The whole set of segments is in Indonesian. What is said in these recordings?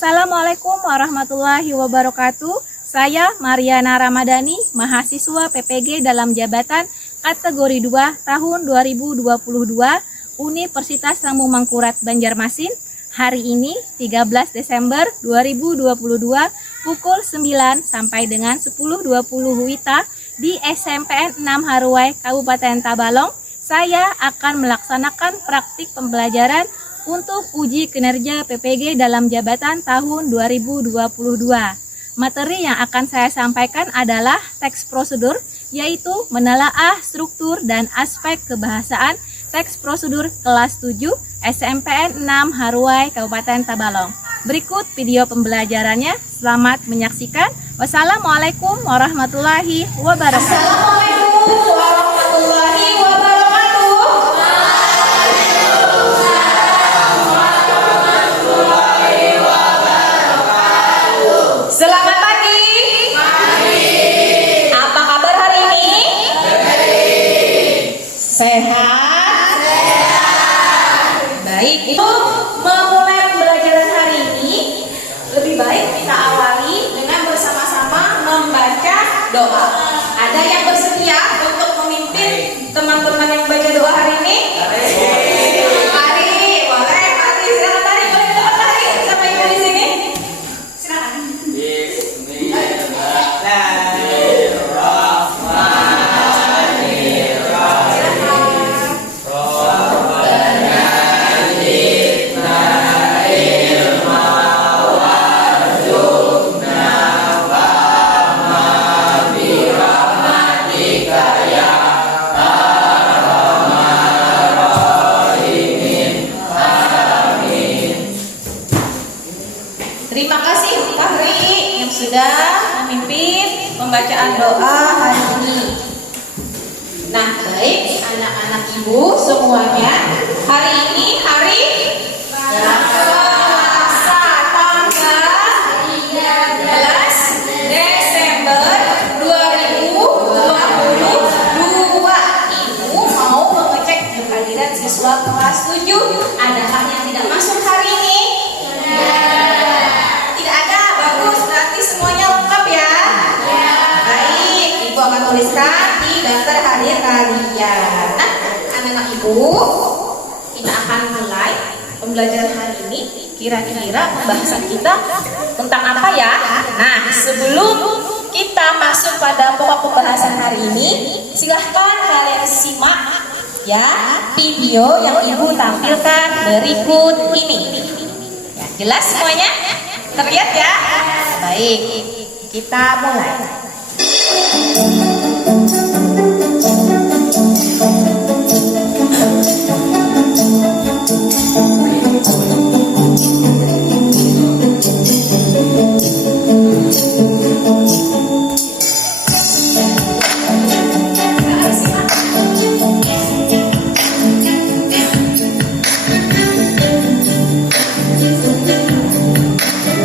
Assalamualaikum warahmatullahi wabarakatuh. Saya Mariana Ramadhani, mahasiswa PPG dalam jabatan kategori 2 tahun 2022 Universitas Lambung Mangkurat Banjarmasin. Hari ini 13 Desember 2022 pukul 9 sampai dengan 10.20 WITA di SMPN 6 Haruai Kabupaten Tabalong. Saya akan melaksanakan praktik pembelajaran untuk uji kinerja PPG dalam jabatan tahun 2022. Materi yang akan saya sampaikan adalah teks prosedur, yaitu menelaah struktur dan aspek kebahasaan teks prosedur kelas 7 SMPN 6 Haruai Kabupaten Tabalong. Berikut video pembelajarannya. Selamat menyaksikan. Wassalamualaikum warahmatullahi wabarakatuh. Assalamualaikum warahmatullahi wabarakatuh. Selamat pagi. Apa kabar hari ini? Sehat. Baik. Untuk memulai pembelajaran hari ini, lebih baik kita awali dengan bersama-sama membaca doa. Ada yang bersedia untuk memimpin teman-teman yang baca doa hari ini? Mari, boleh, mari, silakan tari, boleh doa tari sama ibu di sini. Silakan. Terima kasih Fahri yang sudah memimpin pembacaan doa hari ini. Nah, baik anak-anak ibu semuanya, hari ini hari Selasa tanggal 13 Desember 2022. Ibu mau mengecek kehadiran siswa kelas 7. Adakah yang tidak masuk hari ini? Tidak ada, bagus. Berarti semuanya lengkap ya? Baik, ibu akan tuliskan di daftar hadir kalian. Nah, anak-anak ibu, kita akan mulai pembelajaran hari ini. Kira-kira pembahasan kita tentang apa ya? Nah, sebelum kita masuk pada pokok pembahasan hari ini, silahkan kalian simak ya video yang ibu tampilkan berikut ini. Ya, jelas semuanya? Terlihat ya? Baik, kita mulai.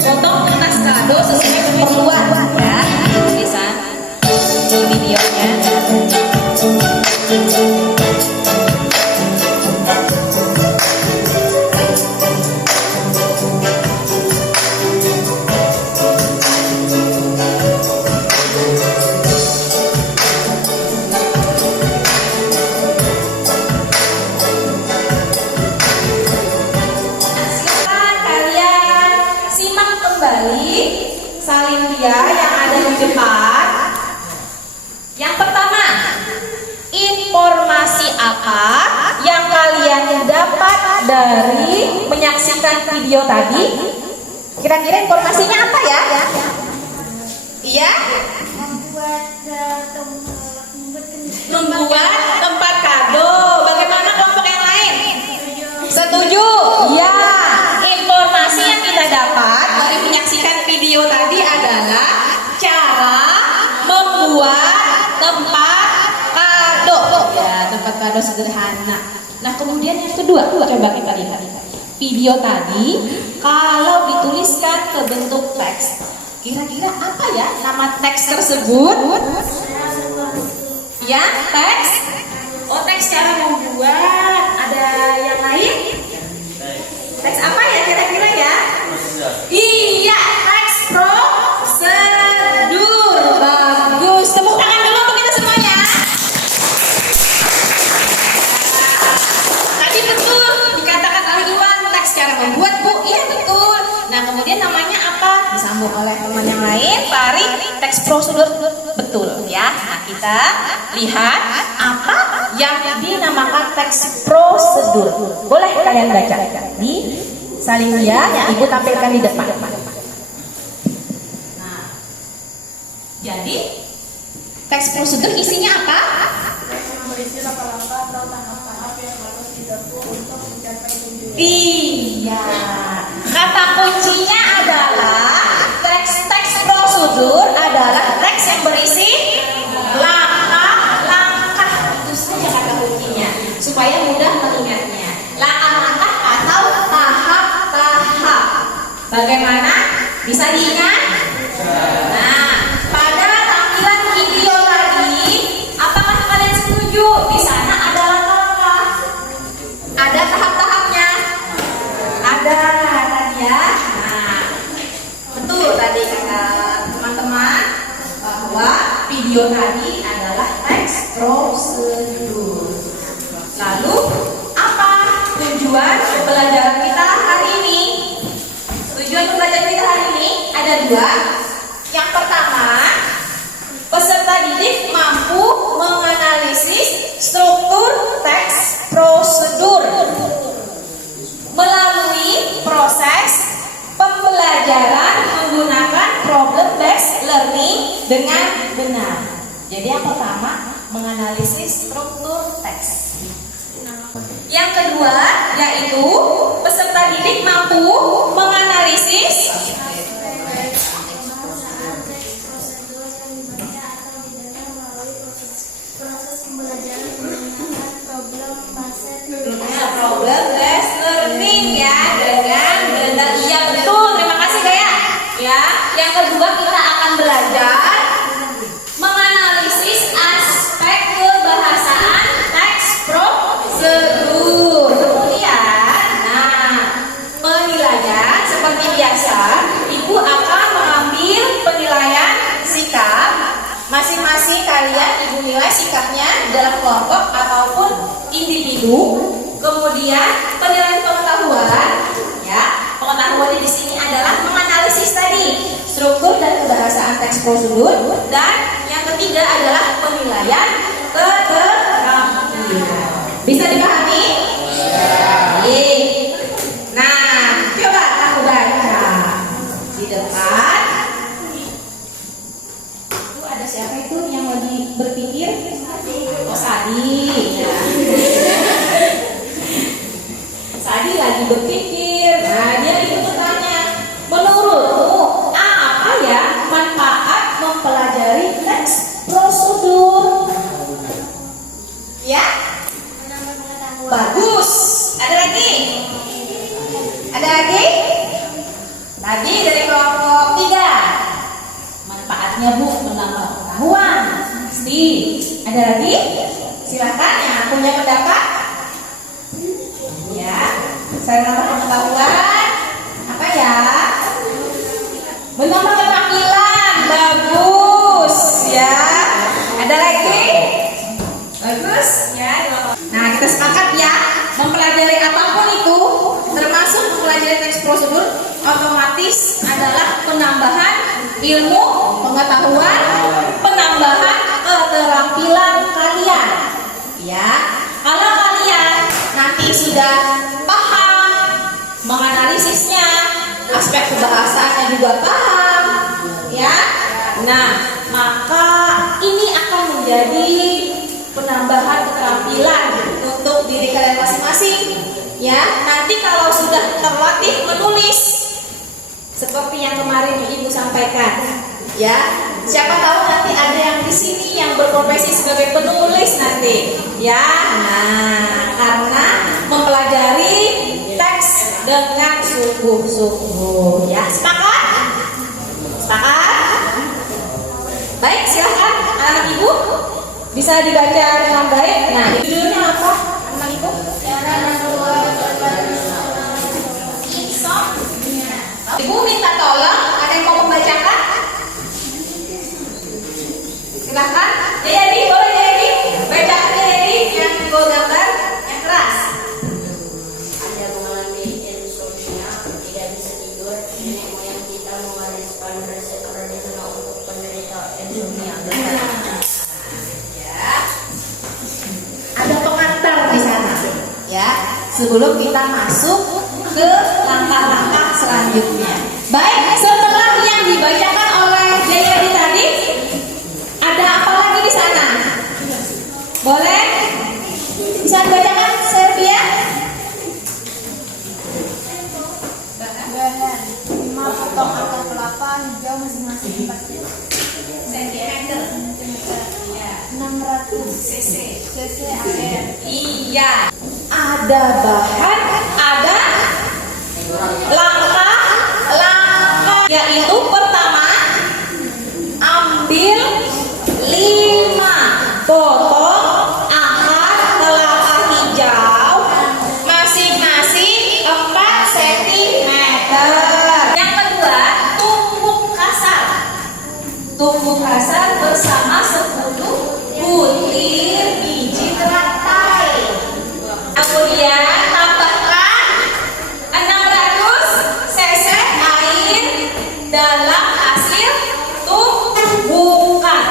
Potong kertas kado sesuai keperluan ya, tulisan di videonya. Silakan kalian simak kembali salin dia yang ada di depan. Yang pertama, informasi apa yang kalian dapat dari menyaksikan video tadi? Kira-kira informasinya apa ya? Iya? Membuat tempat kado. Bagaimana kelompok yang lain? Setuju? Ya. Informasi yang kita dapat dari menyaksikan video tadi adalah cara membuat tempat kado. Ya, tempat kado sederhana. Nah, kemudian yang kedua, coba kita lihat. Video tadi kalau dituliskan ke bentuk teks, kira-kira apa ya nama teks tersebut? Ya, teks. Oh, teks cara membuat. Ada yang lain? Teks apa ya kira-kira ya? Iya. disambung oleh teman yang lain. Pari, teks prosedur betul ya. Nah, kita lihat apa yang dinamakan teks prosedur. Boleh kalian baca di salindia yang Ibu tampilkan di depan. Nah, jadi teks prosedur isinya apa? Berisi langkah-langkah atau tahap-tahap yang harus ditempuh untuk mencapai tujuan. Iya. Kata kuncinya adalah teks prosedur adalah teks yang berisi langkah-langkah. Itu saja kata kuncinya supaya mudah mengingatnya. Langkah-langkah atau tahap-tahap. Bagaimana? Bisa diingat? Nah, pada tampilan video tadi, apakah kalian setuju? Di sana ada langkah-langkah, ada tahap-tahapnya, ada tadi ya. Nah, betul tadi kata teman-teman bahwa video tadi adalah teks prosedur. Lalu apa tujuan pembelajaran kita hari ini? Tujuan pembelajaran kita hari ini ada dua. Yang pertama, peserta didik mampu menganalisis struktur teks prosedur melalui proses pembelajaran menggunakan problem based learning dengan benar. Jadi yang pertama, menganalisis struktur teks. Yang kedua, yaitu peserta didik mampu menganalisis proses pembelajaran menggunakan problem based learning ya, dengan benar. Iya betul, terima kasih Gaya. Ya, yang kedua kita akan belajar menganalisis aspek kebahasaan teks prosedur. Kemudian, penilaian seperti biasa, Ibu akan mengambil penilaian sikap. Masing-masing kalian Ibu nilai sikapnya dalam kelompok ataupun individu. Kemudian penilaian pengetahuan, ya, pengetahuan di sini adalah menganalisis tadi struktur dan kebahasaan teks prosedur. Dan yang ketiga adalah penilaian keterampilan. Bisa dipahami? Baik. Nah, coba aku baca di depan. Itu ada siapa itu yang lagi berpikir? Oh, Sadi. Ya. Sadi lagi berpikir. Nah, dia itu bertanya, menurutmu apa ya manfaat mempelajari teks prosedur? Ya? Bagus. Ada lagi? Ada lagi? Tadi dari kelompok 3. Manfaatnya Bu menambah pengetahuan. Pasti. Ada lagi? Silakan yang punya pendapat. Ya, saya menambah pengetahuan. Apa ya? Menambah keterampilan. Bagus ya. Ada lagi? Bagus ya. Nah, kita sepakat ya, mempelajari apapun itu, termasuk mempelajari teks prosedur, otomatis adalah penambahan ilmu, pengetahuan, penambahan keterampilan kalian. Ya, kalau kalian nanti sudah paham menganalisisnya, aspek kebahasaannya juga paham, ya. Nah, maka ini akan menjadi penambahan keterampilan untuk diri kalian masing-masing. Ya, nanti kalau sudah terlatih menulis seperti yang kemarin Ibu sampaikan, ya, siapa tahu nanti ada yang di sini yang berprofesi sebagai penulis nanti, ya. Nah, karena mempelajari teks dengan sungguh-sungguh, ya. Sepakat? Sepakat? Baik, silakan anak Ibu bisa dibaca dengan baik. Nah, judulnya apa, anak Ibu? Ibu minta tolong, ada yang mau membacakan? Silakan. Jadi, boleh jadi bacakan jadi yang bawa gambar yang keras. Ada mengalami insomnia, tidak bisa tidur, nenek moyang kita mewariskan sebelum kita masuk ke langkah-langkah selanjutnya. Baik, setelah yang dibacakan oleh Jayadi tadi, ada apa lagi di sana? Boleh? Bisa dibacakan, Servia? Bahan 5 potong akar kelapa hijau masing-masing 4 Sentimeter. Ya. 600 cc. cc air. Iya. Ada bahan, ada langkah, yaitu pertama, ambil 5 potong akar kelapa hijau masing-masing 4 cm. Yang kedua, tumbuk kasar bersama 10 butir biji teratai. Kemudian tambahkan 600 cc air dalam hasil tumbukan.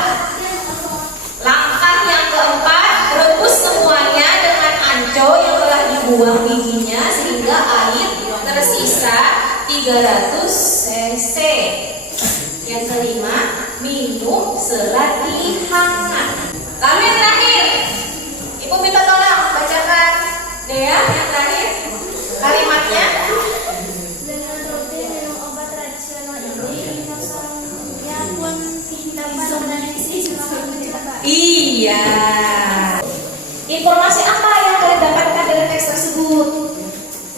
Langkah yang keempat, rebus semuanya dengan anco yang telah dibuang bijinya sehingga air tersisa 300 cc. Yang kelima, minum selagi hangat. Lalu yang terakhir, Ibu minta tolong bacakan Dea yang terakhir kalimatnya. Dengan rutin minum obat tradisional ini, insomnia pun dapat terdeteksi selama mencoba. Iya. Informasi apa yang kalian dapatkan dari teks tersebut?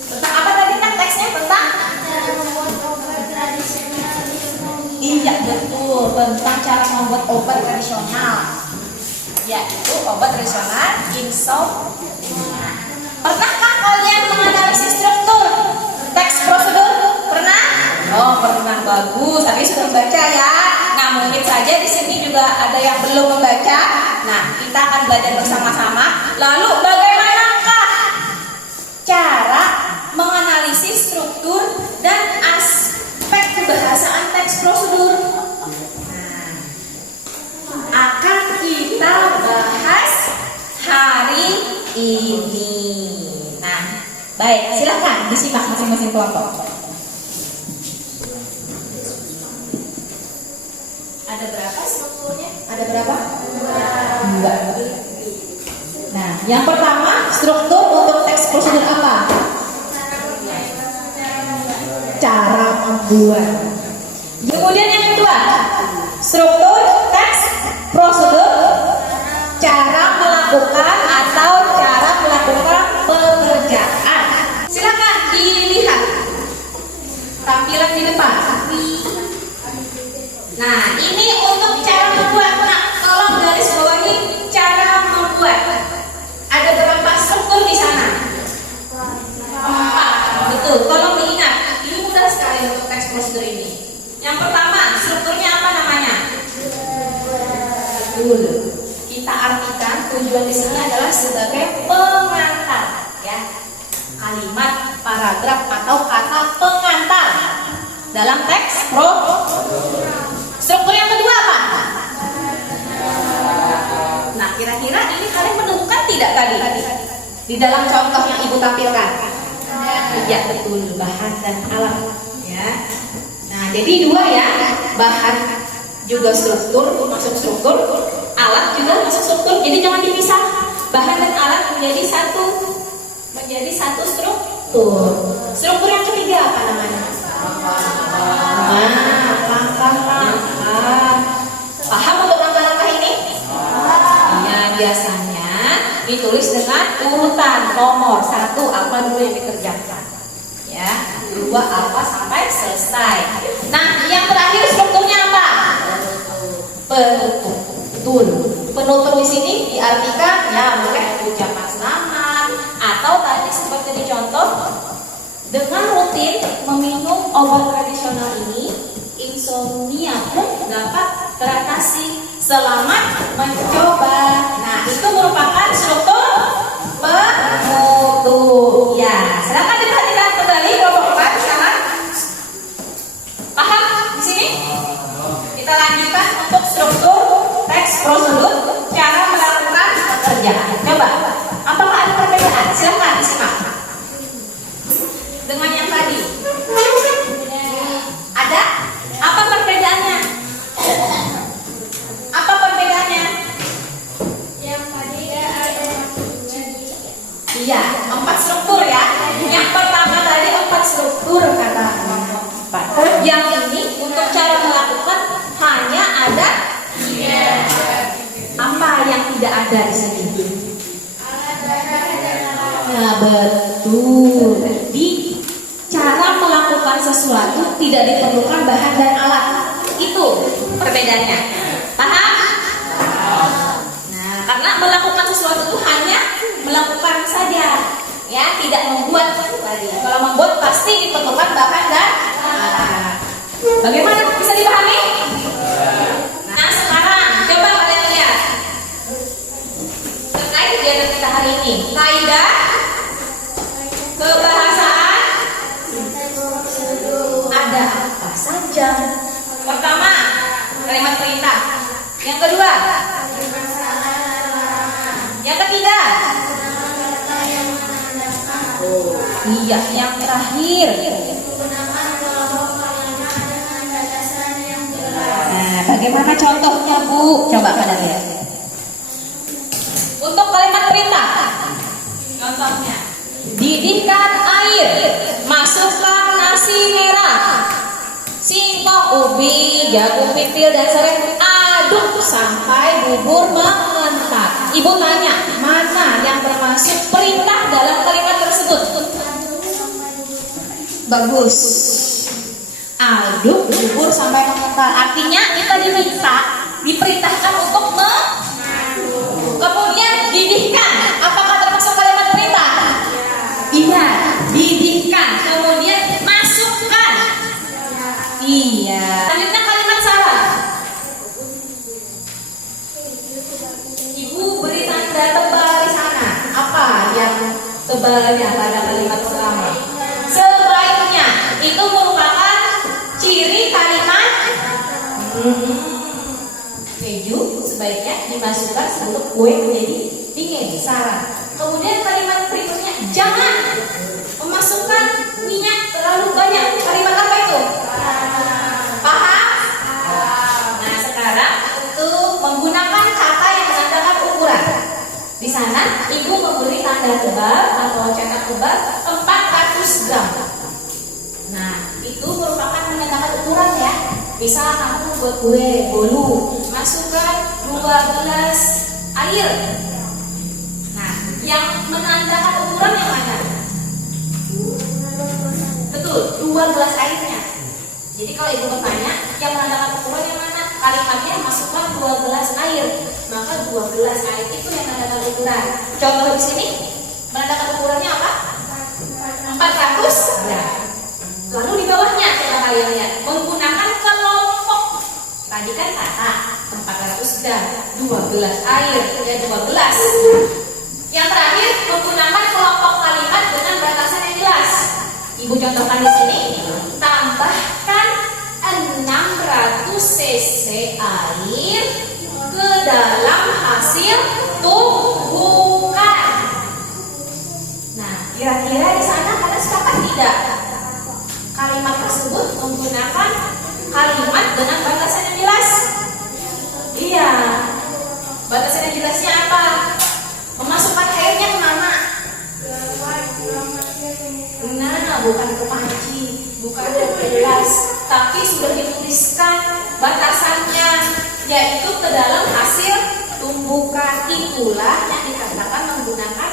Tentang apa tadi kan teksnya? Tentang Cara membuat obat tradisional insomnia. iya betul, tentang cara membuat obat tradisional, yaitu obat tradisional insomnia. Pernahkah kalian menganalisis struktur teks prosedur? Pernah? Oh pernah, bagus. Tadi sudah baca ya. Nah mungkin saja di sini juga ada yang belum membaca. Nah kita akan belajar bersama-sama. Lalu bagaimanakah cara menganalisis struktur dan aspek kebahasaan teks prosedur? Nah, akan kita bahas hari ini. Nah, baik, silakan disimak masing-masing kelompok. Ada berapa strukturnya? Ada berapa? Dua. Nah, yang pertama, struktur untuk teks prosedur apa? Cara membuat. Kemudian yang kedua, struktur teks prosedur cara melakukan atau cara melakukan pekerjaan. Silakan dilihat tampilan di depan. Nah, ini untuk cara membuat. Nah, tolong garis bawahi cara membuat. Ada berapa struktur di sana? 4. Betul. Tolong diingat. Ini mudah sekali untuk teks prosedur ini. Yang pertama, strukturnya apa namanya? Betul. Kita artikan tujuan di sini adalah sebagai pengantar, ya. Kalimat, paragraf atau kata pengantar dalam teks prosedur. Struktur yang kedua apa? Nah, kira-kira ini kalian menemukan tidak tadi di dalam contoh yang Ibu tampilkan? Ya, betul, bahan dan alat, ya. Nah, jadi dua ya, bahan juga struktur, masuk struktur, alat juga masuk struktur. Jadi jangan dipisah. Bahan dan alat menjadi satu struktur. Struktur yang ketiga apa namanya? Nah, langkah-langkah. Paham untuk langkah-langkah ini? Ya, biasanya ditulis dengan urutan nomor 1 apa dulu yang dikerjakan, ya, 2 apa sampai selesai. Nah, yang terakhir strukturnya apa? Penutup. Betul. Penutup di sini diartikan ya oleh ucapan selamat atau tadi seperti di contoh, dengan rutin meminum obat tradisional ini, insomnia pun dapat teratasi. Selamat mencoba. Nah, itu merupakan struktur penutup. Ya, silakan diperhatikan kembali kelompok 4 sekarang. Paham di sini? Kita lanjutkan untuk struktur teks prosedur, cara melakukan pekerjaan. Coba, apakah ada perbedaan? Silakan disimak. ada di sini? Nah, betul. Di cara melakukan sesuatu tidak diperlukan bahan dan alat. Itu perbedaannya. Paham? Nah, karena melakukan sesuatu itu hanya melakukan saja, ya, tidak membuat. Kalau membuat pasti diperlukan bahan dan alat. Bagaimana bisa dipahami? Nah, sekarang coba kalian lihat terkait kegiatan kita hari ini. Kaidah kebahasaan ada apa saja? Pertama, kalimat perintah. Yang kedua, yang ketiga, iya, yang terakhir. Nah, bagaimana contohnya, Bu? Coba kalian lihat. Untuk kalimat perintah, contohnya, didihkan air, masukkan nasi merah, singkong, ubi, jagung pipil, dan serai, aduk sampai bubur mengental. Ibu tanya, mana yang termasuk perintah dalam kalimat tersebut? Bagus. Aduk bubur sampai mengental. Artinya kita diperintahkan untuk kemudian didihkan. Apakah termasuk kalimat perintah? Iya, didihkan. Kemudian masukkan. Iya. Selanjutnya kalimat saran. Ibu beri tanda tebal di sana. Apa yang tebalnya pada kalimat pertama? Sebaiknya itu merupakan ciri kalimat keju sebaiknya dimasukkan sebelum kue menjadi dingin. Saran. Kemudian kalimat berikutnya, jangan memasukkan minyak terlalu banyak. Kalimat apa itu? Paham? Nah, sekarang untuk menggunakan kata yang menandakan ukuran. Di sana ibu memberi tanda tebal atau cetak tebal 400 gram. Nah, itu merupakan menandakan ukuran ya. Misal kamu buat kue bolu, masukkan 2 gelas air. Nah, yang menandakan ukuran yang mana? Betul, 2 gelas airnya. Jadi kalau ibu bertanya, yang menandakan ukuran yang mana? Kalimatnya masukkan 2 gelas air. Maka 2 gelas air itu yang menandakan ukuran. Contoh di sini, menandakan ukurannya apa? 400 gram. Lalu di bawahnya coba kalian lihat, menggunakan kelompok. Tadi kan kata 400 gram, 2 gelas air, ya 2 gelas. Yang terakhir menggunakan kelompok kalimat dengan batasan yang jelas. Ibu contohkan di sini, tambahkan 600 cc air ke dalam hasil tumbukan. Nah, kira-kira di sana kalian sepakat tidak? Kalimat tersebut menggunakan kalimat dengan batasan yang jelas. Iya. Batasan yang jelasnya apa? Memasukkan airnya kemana? Nah, bukan ke panci, bukan ke gelas, tapi sudah dituliskan batasannya, yaitu ke dalam hasil tumbukan. Itulah yang dikatakan menggunakan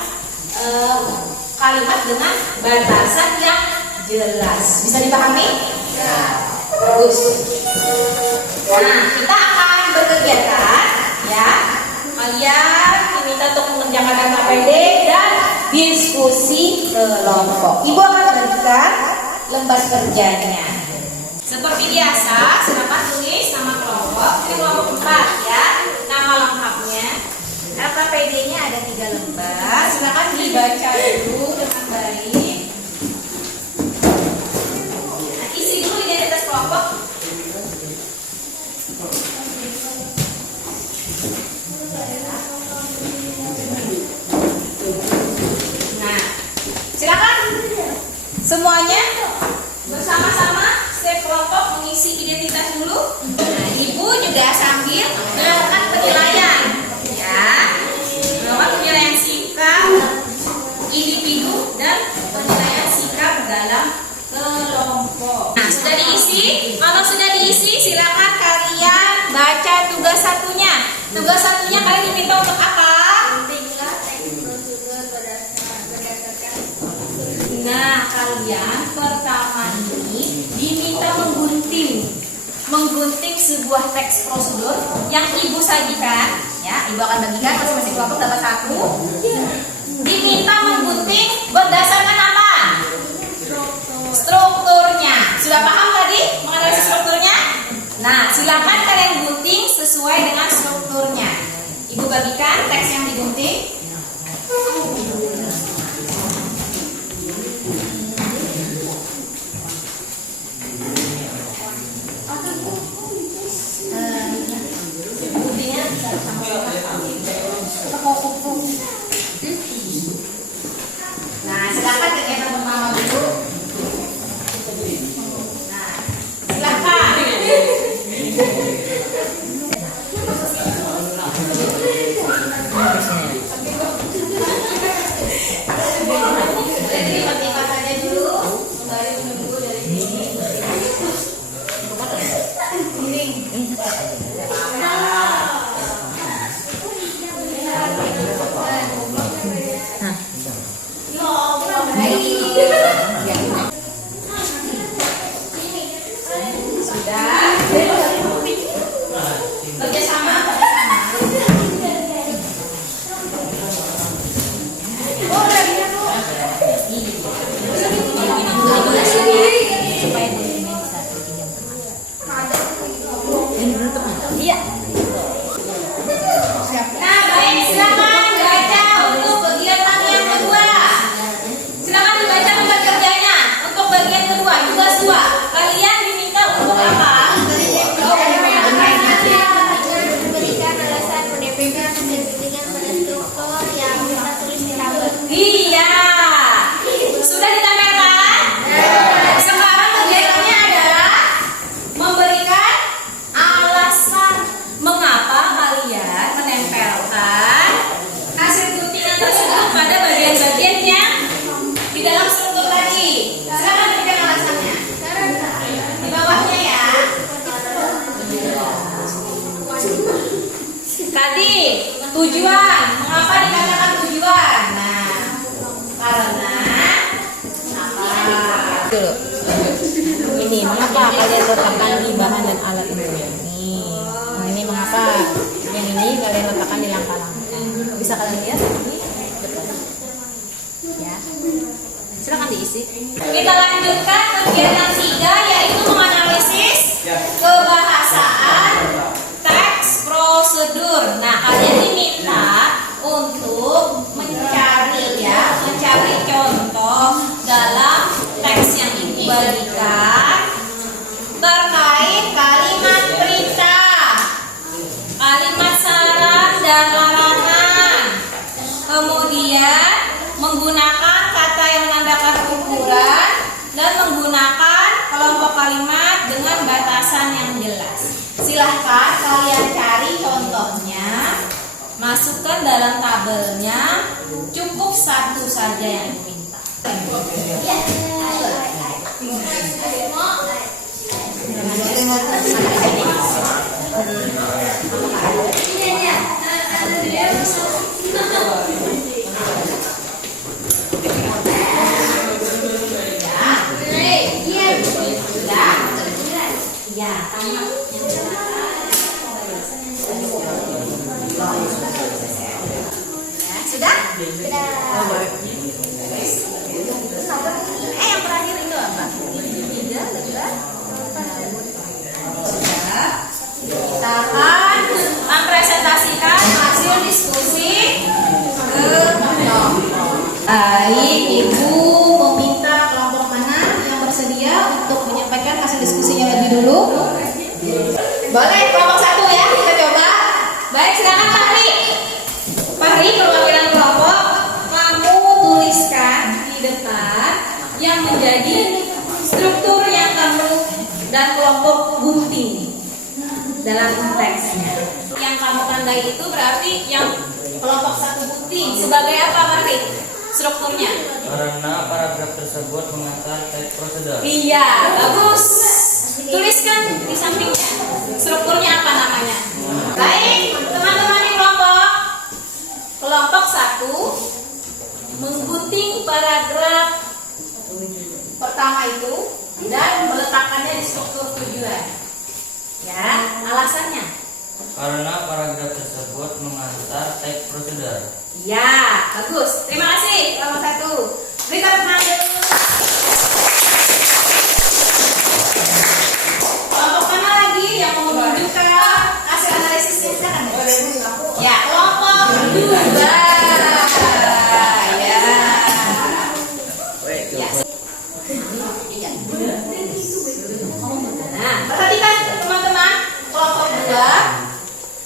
kalimat dengan batasan yang jelas. Bisa dipahami? Ya. Bagus. Nah, kita akan berkegiatan ya. Kalian diminta untuk mengerjakan KPD dan diskusi kelompok. Ibu akan berikan lembar kerjanya. Seperti biasa, silakan tulis nama kelompok. Ini kelompok 4 ya. Nama lengkapnya. KPD-nya ada 3 lembar. Silakan dibaca dulu dengan baik. Isi dulu identitas kelompok. Nah, silakan semuanya bersama-sama setiap kelompok mengisi identitas dulu. Nah, ibu juga sambil melakukan penilaian, ya, melakukan penilaian sikap individu dan penilaian sikap dalam kelompok. Nah, sudah diisi? Kalau sudah diisi, silakan kalian baca tugas satunya. Tugas satunya kalian diminta untuk apa? sebuah teks prosedur yang ibu sajikan, ya, ibu akan bagikan masing-masing kelompok dapat satu. Diminta menggunting berdasarkan apa? Strukturnya. Sudah paham tadi menganalisis strukturnya? Nah, silakan kalian gunting sesuai dengan strukturnya. Ibu bagikan teks yang digunting. Nah, silakan kegiatan pertama dulu. Nah, silakan. Jadi lipat aja dulu. Kembali menunggu dari sini. Sudah. Kerjasama. Iya. Nah, baik, silakan baca untuk kegiatan yang kedua. Silakan dibaca tempat kerjanya. Untuk bagian kedua, tugas 2. Kalian diminta untuk apa? Memberikan alasan menempelkan pendidikan pada struktur yang kita tulis di tabel. Iya. Sudah ditempelkan? Sekarang kegiatannya adalah memberikan alasan mengapa kalian menempelkan hasil guntingan tersebut pada bagian-bagian yang di dalam struktur tadi. Silakan berikan alasannya. Di bawahnya ya. Tadi tujuan, mengapa dikatakan tujuan? Nah, karena apa? Ini mengapa kalian letakkan di bahan dan alat ini? Ini mengapa? Yang ini kalian letakkan di langkah-langkah. Bisa kalian lihat ini? Ya. Silakan diisi. Kita lanjutkan kegiatan 3, yaitu menganalisis kebahasaan teks prosedur. Nah, kalian diminta untuk mencari contoh dalam teks yang ibu bagikan terkait kalimat perintah, kalimat saran dan larangan. Kemudian menggunakan kata yang menandakan ukuran dan menggunakan kelompok kalimat dengan batasan yang jelas. Silahkan kalian cari contohnya, masukkan dalam tabelnya, cukup satu saja yang diminta. Ya, tanya. Sudah? Yang terakhir itu apa? 3, sudah? Sudah. Kita akan mempresentasikan hasil diskusi ke kelompok. Baik, ibu meminta kelompok mana yang bersedia untuk menyampaikan hasil diskusinya lebih dulu? Boleh, kelompok 1 ya, kita coba. Baik, silakan Fahri. Fahri, perwakilan kelompok, kamu tuliskan di depan yang menjadi struktur yang kamu dan kelompok gunting dalam teksnya. Yang kamu tandai itu berarti yang kelompok 1 gunting. Sebagai apa, Fahri? Strukturnya? Karena paragraf tersebut mengantar teks prosedur. Iya, bagus. Tuliskan di sampingnya. Strukturnya apa namanya? Baik, teman-teman di kelompok 1 menggunting paragraf pertama itu dan meletakkannya di struktur tujuan. Ya, alasannya. Karena paragraf tersebut mengantar teks prosedur. Ya, bagus. Terima kasih kelompok 1. Beri tepuk tangan dulu. Kelompok mana lagi yang mau menunjukkan hasil analisisnya? Silakan. Ya, kelompok 2. Ya. Ya. Nah, perhatikan teman-teman, kelompok 2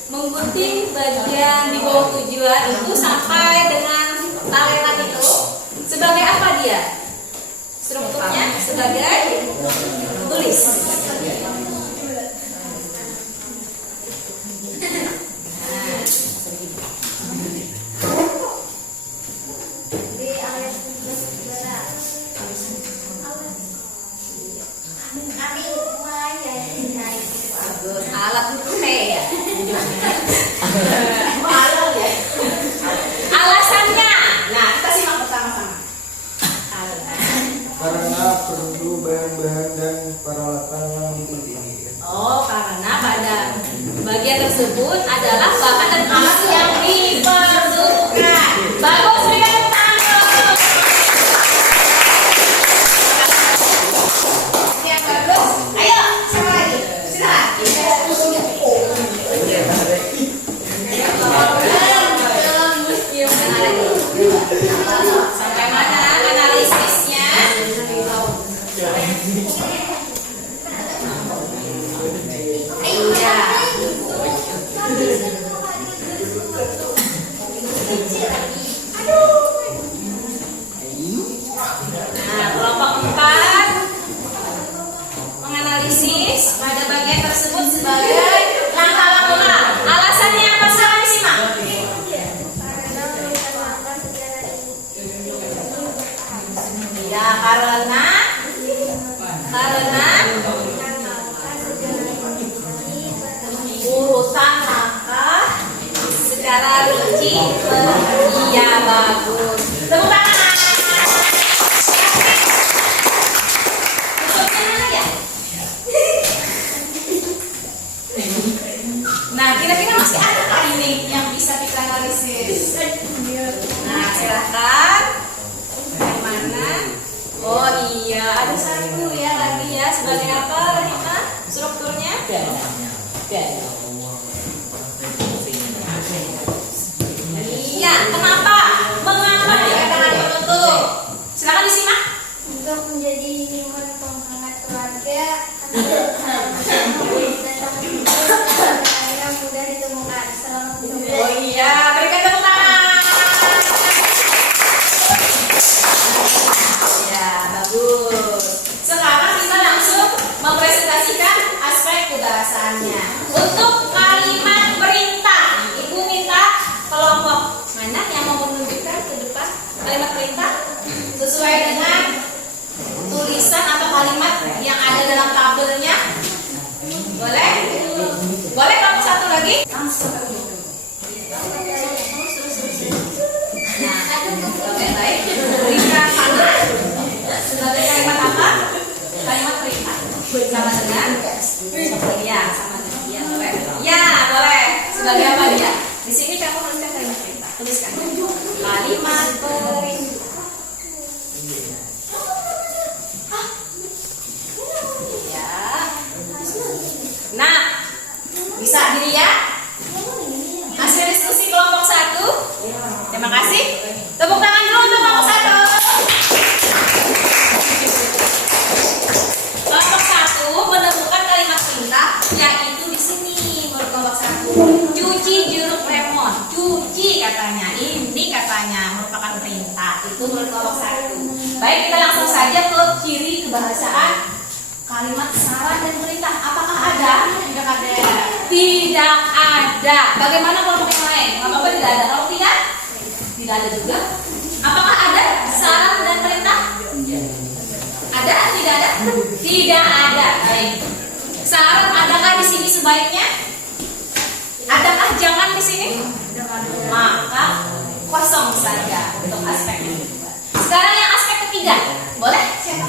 menggunting bagian di bawah tujuan itu sampai dengan talenan itu sebagai apa dia? Strukturnya sebagai tulis. Bagus, alat itu ya. Alat ya. Alasannya, nah kita simak bersama-sama. Karena perlu bahan-bahan dan peralatan yang diperlukan. Oh, karena pada bagian tersebut adalah bahan dan alat yang diperlukan. Bagus, berikan tepuk tangan. Yang bagus. Ayo, siapa lagi? Silakan. Sampai mana analisisnya? Iya. Nah, kelompok 4 menganalisis pada bagian tersebut sebagai langkah-langkah. Alasannya apa? Silakan disimak. Ya, karena urutan langkah secara rinci. Iya, bagus. Tepuk tangan. Tutupnya mana ya? Nah, kira-kira masih ada kah ini yang bisa kita analisis? Nah, silakan. Yang mana? Oh iya, ada satu ya lagi ya. Sebagai apa, Rahima? Strukturnya? Iya, kenapa? Mengapa dikatakan penutup? Silakan disimak. Untuk menjadi lingkungan penghangat keluarga yang mudah ditemukan. Selamat mencoba. Oh iya, berikan tepuk tangan. Ya, bagus. Sekarang kita langsung mempresentasikan aspek kebahasaannya. Untuk kalimat perintah, Ibu minta kelompok mana yang mau menunjukkan ke depan kalimat perintah sesuai dengan tulisan atau kalimat yang ada dalam tabelnya. Boleh? Boleh kelompok 1 lagi? Langsung. Nah, baik. Berikan mana sebagai kalimat apa? Kalimat perintah. Sama dengan? Iya, sama dengan. Iya, boleh. Ya, boleh. Sebagai apa dia? Di sini kamu tuliskan kalimat perintah. Tuliskan. Kalimat perintah. Ya. Nah, bisa dilihat hasil diskusi kelompok 1. Terima kasih. Tepuk tangan dulu untuk kelompok 1. Kelompok 1 menemukan kalimat perintah yaitu di sini menurut kelompok 1. Cuci jeruk lemon. Cuci katanya. Ini katanya merupakan perintah. Itu menurut kelompok 1. Baik, kita langsung saja ke ciri kebahasaan kalimat saran dan perintah. Apakah ada? Tidak ada. Tidak ada. Bagaimana kelompok yang lain? Apa tidak ada? Kalau tidak ada juga. Apakah ada saran dan perintah? Ada? Tidak ada? Tidak ada. Baik. Saran adakah di sini sebaiknya? Adakah jangan di sini? Maka kosong saja untuk aspek yang kedua. Sekarang yang aspek ketiga. Boleh? Siapa?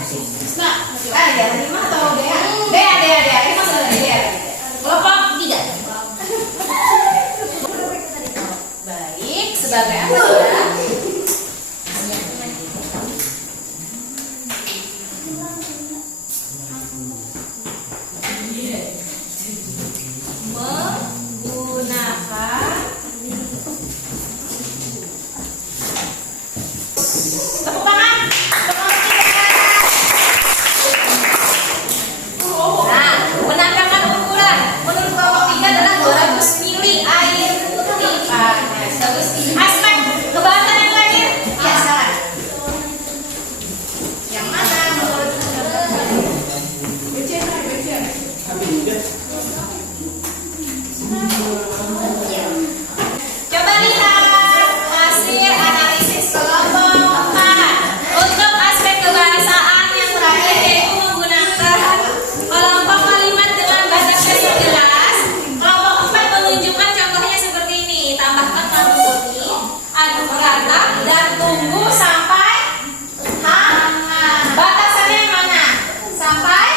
Nah, ya, Rima atau Dea? Dea. Rima sudah Dea. Sebagai apa ya? Menggunakan tepuk tangan. Nah, menandakan ukuran menurut kelompok 3 adalah 200 mili air putih panas. Bagus. Aspek kebahasan yang terakhir. Ya, salah. Yang mana menurut coba lihat hasil analisis kelompok 4 untuk aspek kebahasaan yang terakhir yaitu menggunakan kelompok kalimat dengan batas yang jelas. Kelompok 4 menunjukkan contohnya seperti ini. Tambahkan lampu kuning, adu kata dan tunggu sampai hangat. Batasannya mana? Sampai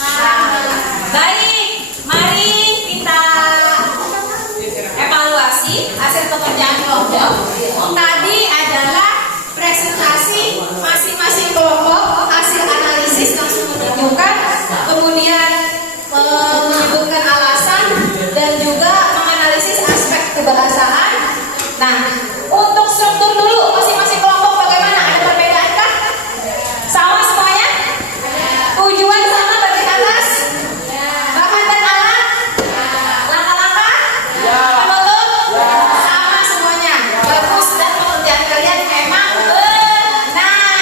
hangat. Baik, mari kita evaluasi hasil pekerjaan kelompok. Tadi adalah presentasi masing-masing kelompok, hasil analisis langsung menunjukkan, kemudian menyebutkan alasan dan juga menganalisis aspek kebahasaan. Nah, untuk struktur dulu masing-masing kelompok bagaimana? Ada perbedaan kah? Sama semuanya? Tujuan sama bagian atas? Bahan dan alat? Langkah-langkah? Penutup? Sama semuanya. Bagus, dan pekerjaan kalian memang benar.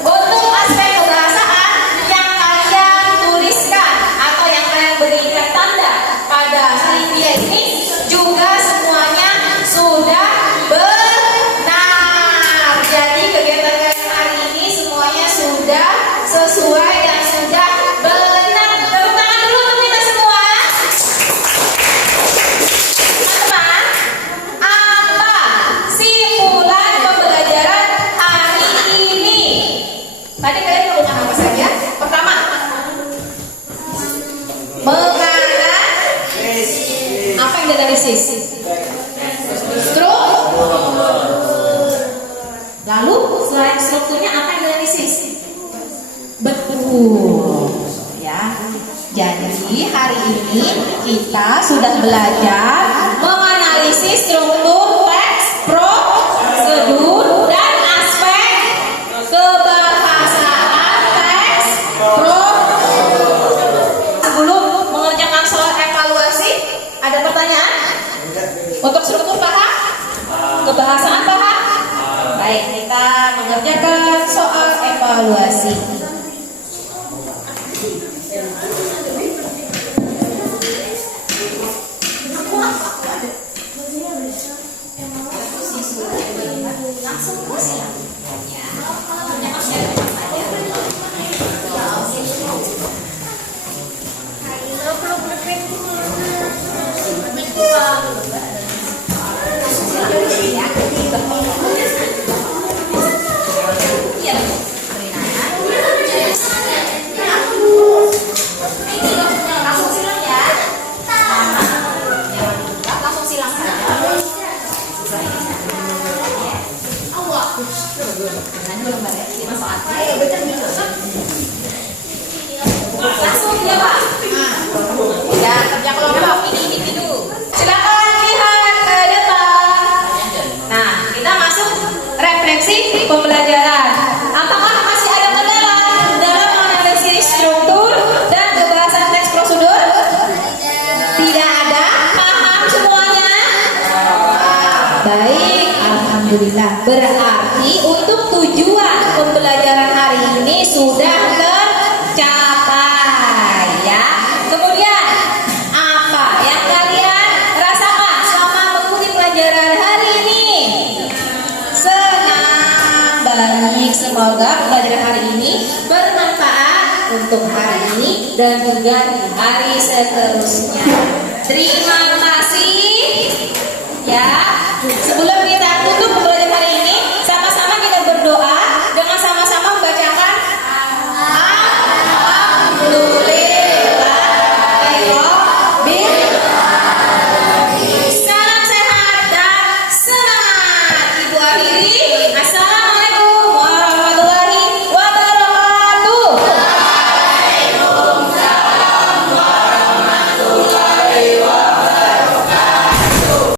Untuk aspek kebahasaan yang kalian tuliskan atau yang kalian berikan tanda pada trivia ini juga semuanya sudah benar. Jadi kegiatan kalian hari ini semuanya sudah sesuai dan sudah benar. Tepuk tangan dulu untuk kita semua. Teman-teman, apa simpulan pembelajaran hari ini? Tadi kalian melakukan apa saja? Pertama, menganalisis. Apa yang dianalisis? Lalu selain strukturnya apa yang dianalisis? Betul. Ya. Jadi hari ini kita sudah belajar menganalisis struktur teks, prosedur dan aspek kebahasaan teks, sebelum mengerjakan soal evaluasi, ada pertanyaan? Untuk struktur paham? Kebahasaan paham? Baik, kita mengerjakan soal evaluasi. Langsung silang saja. Langsung ya Pak. Ya, kerja kelompok ini individu. Silakan lihat ke depan. Nah, kita masuk refleksi pembelajaran. Apakah masih ada kendala dalam menganalisis struktur dan kebahasaan teks prosedur? Tidak ada. Paham semuanya? Baik, alhamdulillah. Berarti untuk tujuan pembelajaran hari ini sudah tercapai ya. Kemudian apa yang kalian rasakan selama mengikuti pelajaran hari ini? Senang, baik. Semoga pelajaran hari ini bermanfaat untuk hari ini dan juga hari seterusnya. Terima kasih ya. Sebelum kita tutup pembelajaran hari ini,